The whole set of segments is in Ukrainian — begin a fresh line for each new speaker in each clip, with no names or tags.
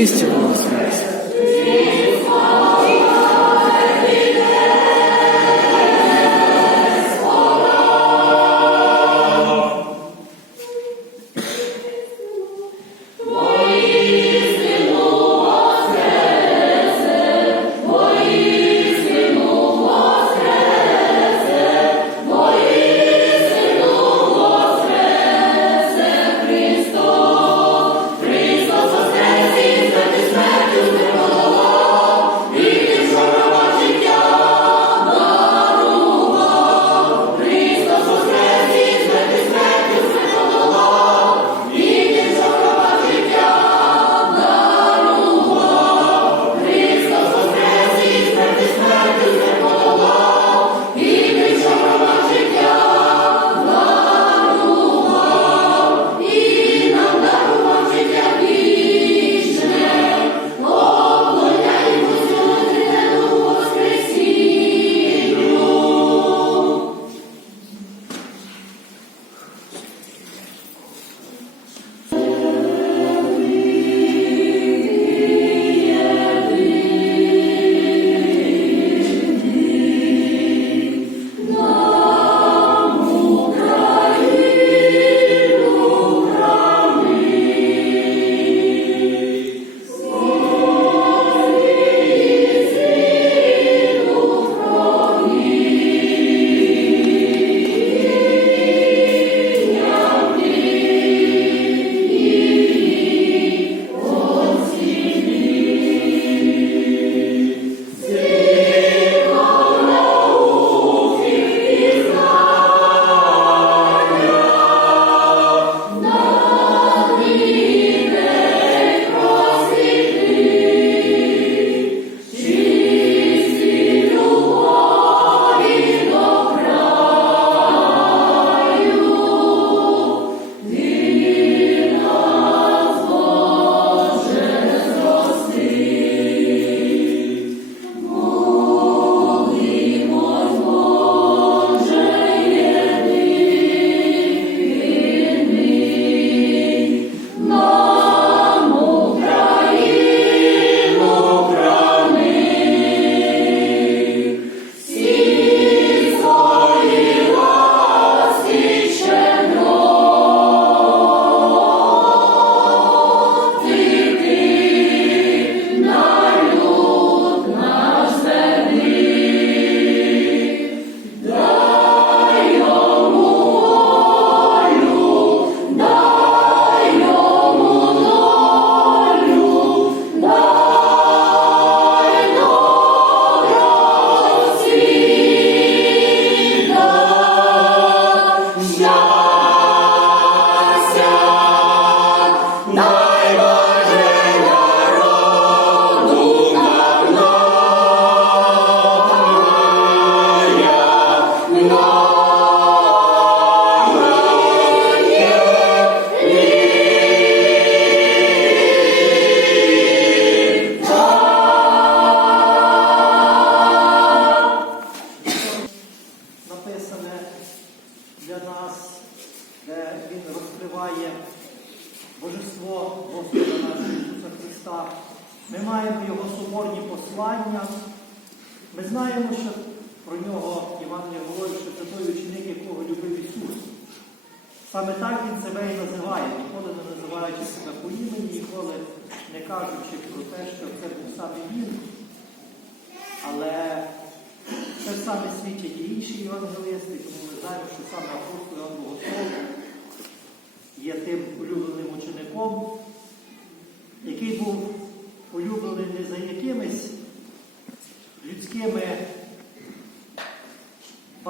Воістину воскрес!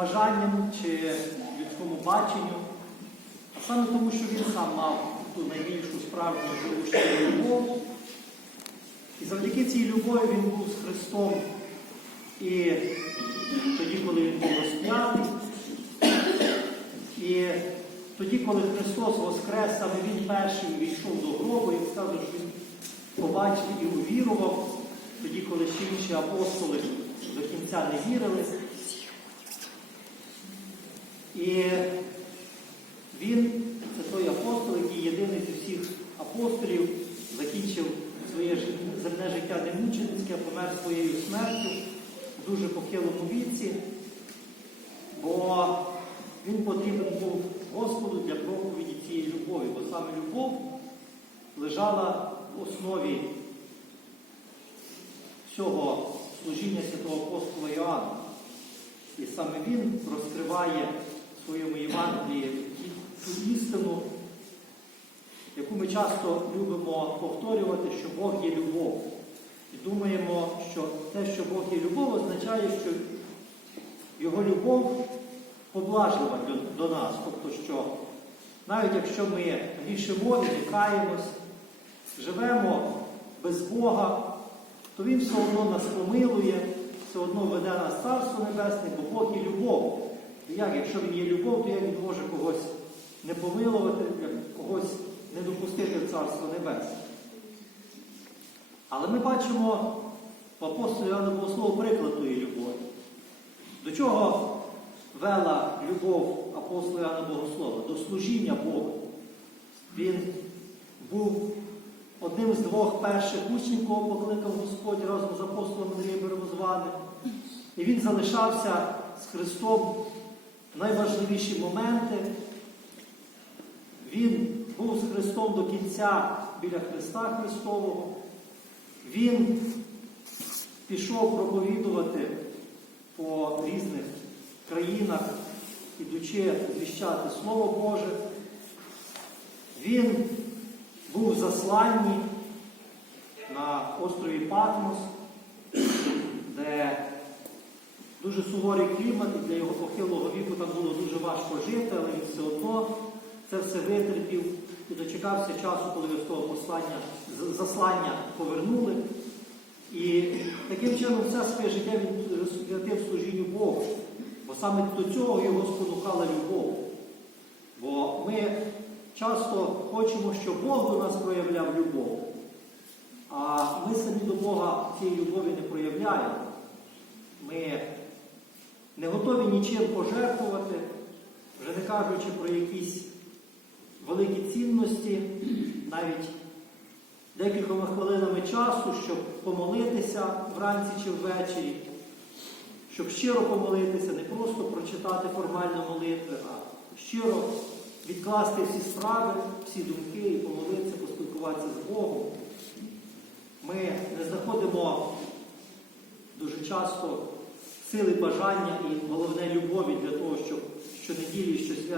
Бажанням чи людському баченню, а саме тому, що він сам мав ту найбільшу справжню живу любов і завдяки цій любові він був з Христом. І тоді, коли він був розп'ятий, і тоді, коли Христос воскрес, саме Він перший увійшов до гробу, і сказав, що він побачив і увірував, тоді, коли ще інші апостоли до кінця не вірили. І він, це той апостол, який єдиний з усіх апостолів, закінчив своє земне життя немученицьке, помер своєю смертю в дуже похилому віці, бо він потрібен був Господу для проповіді цієї любові, бо саме любов лежала в основі всього служіння святого апостола Іоанна. І саме він розкриває своєму Євангелії ту істину, яку ми часто любимо повторювати, що Бог є любов. І думаємо, що те, що Бог є любов, означає, що Його любов поблажлива до, нас. Тобто, що навіть якщо ми грішимо не живемо без Бога, то Він все одно нас помилує, все одно веде нас Царство Небесне, бо Бог є любов. Як, якщо він є любов, то як він може когось не помилувати, когось не допустити в Царство Небесне. Але ми бачимо в апостолі Іоанна Богослову приклад тої любові. До чого вела любов апостола Іоанна Богослова? До служіння Богу. Він був одним з двох перших учнів, кого покликав Господь разом з апостолом Андрієм Березваним. І він залишався з Христом найважливіші моменти. Він був з Христом до кінця біля Христа Христового. Він пішов проповідувати по різних країнах, ідучи звіщати Слово Боже. Він був засланні на острові Патмос, дуже суворий клімат, і для його похилого віку там було дуже важко жити, але він все одно це все витерпів і дочекався часу, коли його з послання, заслання повернули. І таким чином все своє життя він святив служінню Богу. Бо саме до цього його спонукала любов. Бо ми часто хочемо, щоб Бог до нас проявляв любов. А ми самі до Бога цієї любові не проявляємо. Ми не готові нічим пожертвувати, вже не кажучи про якісь великі цінності, навіть декількома хвилинами часу, щоб помолитися вранці чи ввечері, щоб щиро помолитися, не просто прочитати формально молитви, а щиро відкласти всі справи, всі думки і помолитися, поспілкуватися з Богом. Ми не знаходимо дуже часто сили бажання і головне любові для того, щоб щонеділі, що свято.